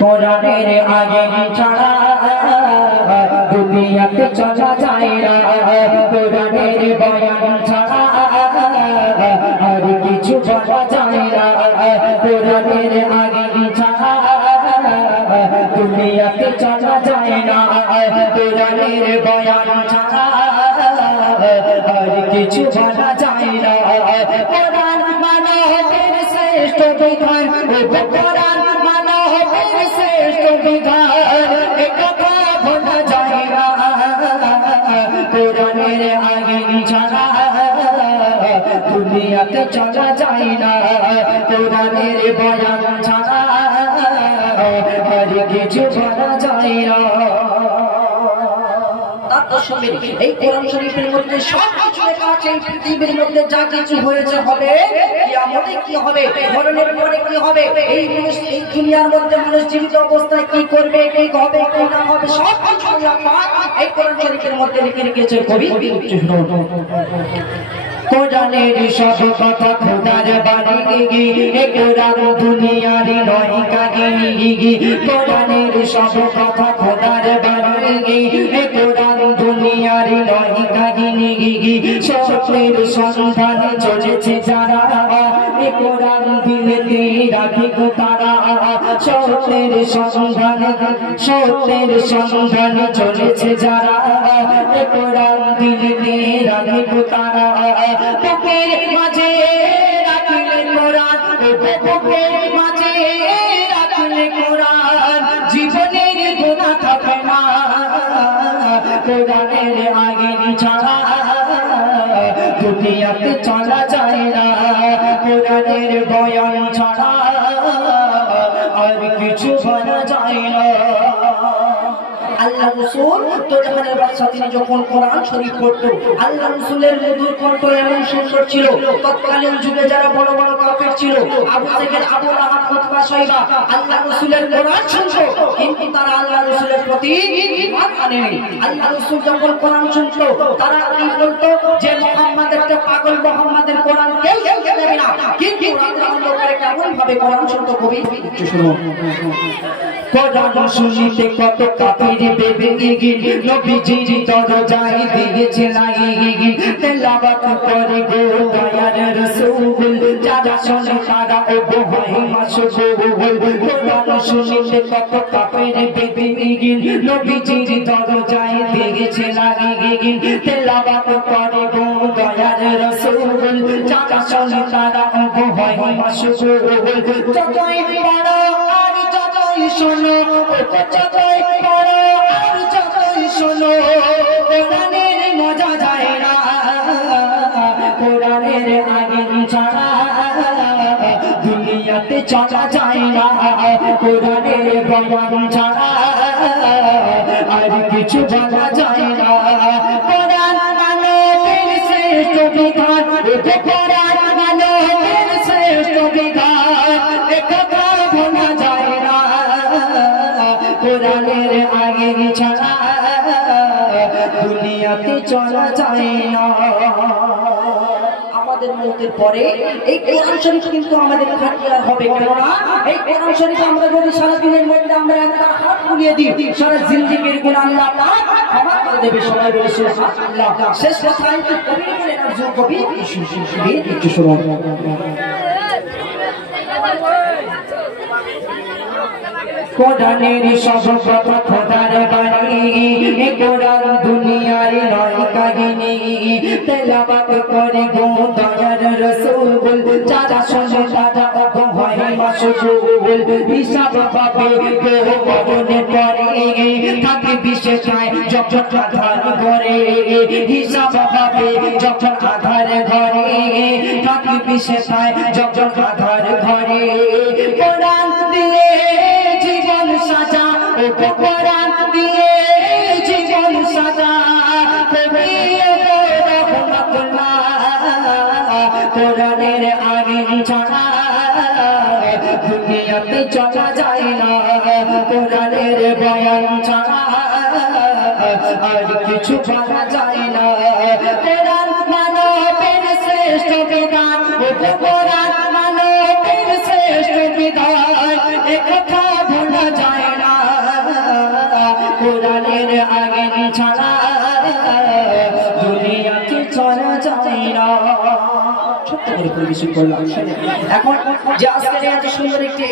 কোরআনের আগে ছাড়া দুনিয়াতে চলা যায় না, কোরআনের বয়ান ছাড়া আর কিছু বলা যায় না, কোরআনের আগে ছাড়া দুনিয়াতে চলা যায় না, কোরআনের বয়ান ছাড়া আর কিছু বলা যায় না। কোরআন মানবের শ্রেষ্ঠ বিধান, কোরআন মানবের শ্রেষ্ঠ বিধান, একথা বলা যায় না, কোরআনের আগে ছাড়া দুনিয়াতে চলা যায় না, কোরআনের বয়ান ছাড়া আর কিছু বলা যায় না। এই কোরআন শরীফের মধ্যে সব কিছু লেখা আছে। এই পৃথিবীর মধ্যে যা কিছু হয়েছে হবে, কিয়ামতে কি হবে, মরণের পরে কি হবে, এই দুনিয়ার মধ্যে মানুষ জীবিত অবস্থায় কি করবে, কি হবে, কি না হবে, সব কিছু আল্লাহ এই কোরআন শরীফের মধ্যে লিখে রেখেছে। কবি কোরআনের সব কথা খোদার বাণী, কোরআন দুনিয়ার নয় কাহিনী, কোরআনের সব কথা খোদার বাণী, কোরআন দুনিয়ার নয় কাহিনী, সত্যের সন্ধানে চলেছে যারা, কোরআন দিলেতে রাখে গো তারা, সত্যের সন্ধানে চলেছে যারা, কোরআন দিলেতে রাখে গো তারা। বুকের মাঝে রাখলে কোরআন, বুকের মাঝে রাখলে কোরআন, জীবনের গুনাহ থাকে না, কোরআনের আগে ছাড়া দুনিয়াতে চলা যায় না, কোরআনের বয়ান ছাড়া আর কিছু বলা যায় না। আল্লাহ রাসূল তোজখানের বাদশা তিনি যখন কোরআন শরীফ পড়তো, আল্লাহ রাসূলের মধুর কণ্ঠ এমন সুন্দর ছিল, তৎকালীন যুগে যারা বড় বড় কাফের ছিল, আবু জেহেল, আবু লাহাব, উতবা, শাইবা, আল্লাহ রাসূলের কোরআন শুনতো, কিন্তু তারা আল্লাহ রাসূলের প্রতি ঈমান আনেনি। আল্লাহ রাসূল যখন কোরআন শুনতো, তারা কি বলতো যে মুহাম্মদ একটা পাগল, মুহাম্মাদের কোরআন কেউ শুনতে দেবে না, কিন্তু রাতের অন্ধকারে কেমন ভাবে কোরআন শুনতো। কবি একটু শুনুন। কোরআন শুনিতে কত কাফির বেদিন, নবীজির দরজায় দিয়েছে লাগি, তেলাওয়াত করে গো দয়ার রাসূল, যারা শোনে তারা ওগো হয় মাশগুল। কোরআন শুনিতে কত কাফির বেদিন, নবীজির দরজায় দিয়েছে লাগি, তেলাওয়াত করে গো দয়ার রাসূল, যারা শোনে তারা ওগো হয় মাশগুল। যতই বড় আর যতই শোনো, যতই বড় আর যতই শোনো, কোরআনের মজা যায় না, কোরআনের আগে ছাড়া দুনিয়াতে চলা যায় না, কোরআনের বয়ান ছাড়া আর কিছু বলা যায় না। কোরআন মানবের শ্রেষ্ঠ বিধান, কোরআন মানবের শ্রেষ্ঠ বিধান, একথা বলা যায় না, কোরআনের আগে ছাড়া দুনিয়াতে চলা যায় না। আমাদের মৃত্যুর পরে এই কোরআন শরীফ কিন্তু আমাদের খাটিয়া হবে, কেননা এই কোরআন শরীফ আমরা যদি সারা দিনের মধ্যে আমরা একটা হাত বুলিয়ে দিই, সারা জিন্দেগীর গুনাহ আল্লাহ পাক ক্ষমা করে দেবে। সবাই বলে সুবহানাল্লাহ। শেষ কথায় কবি বলেন, আরজু কবি একটু শুনুন। কোরআনের সব কথা খোদার বাণী, কোরআন দুনিয়ার নয় কাহিনী, তেলাওয়াত করে গো দয়ার রাসূল, যারা শোনে তারা ওগো হয় মাশগুল। হিসাব পাবে গো মরণের পরে, থাকে বিশেষায় যখন আধার ঘরে, হিসাব পাবে যখন আধার ঘরে, থাকে বিশেষায় যখন আধার ঘরে। কোরআন দিয়ে জীবন সাজা, কোরআন দিয়ে জীবন সাজা, কবি রহমাতুল্লাহ, কোরআনের আগে ছাড়া দুনিয়াতে চলা যায় না, কোরআনের বয়ান ছাড়া আর কিছু বলা যায় না। কোরআন মানবের শ্রেষ্ঠ বিধান, কোরআন মানবের শ্রেষ্ঠ বিধান, একথা ভোলা যায় কোরআনের আইন ছাড়া দুনিয়াতে চলা যায় না। ছোট্ট করে পরিবেশন করলাম। এখন যে আজকের এত সুন্দর একটি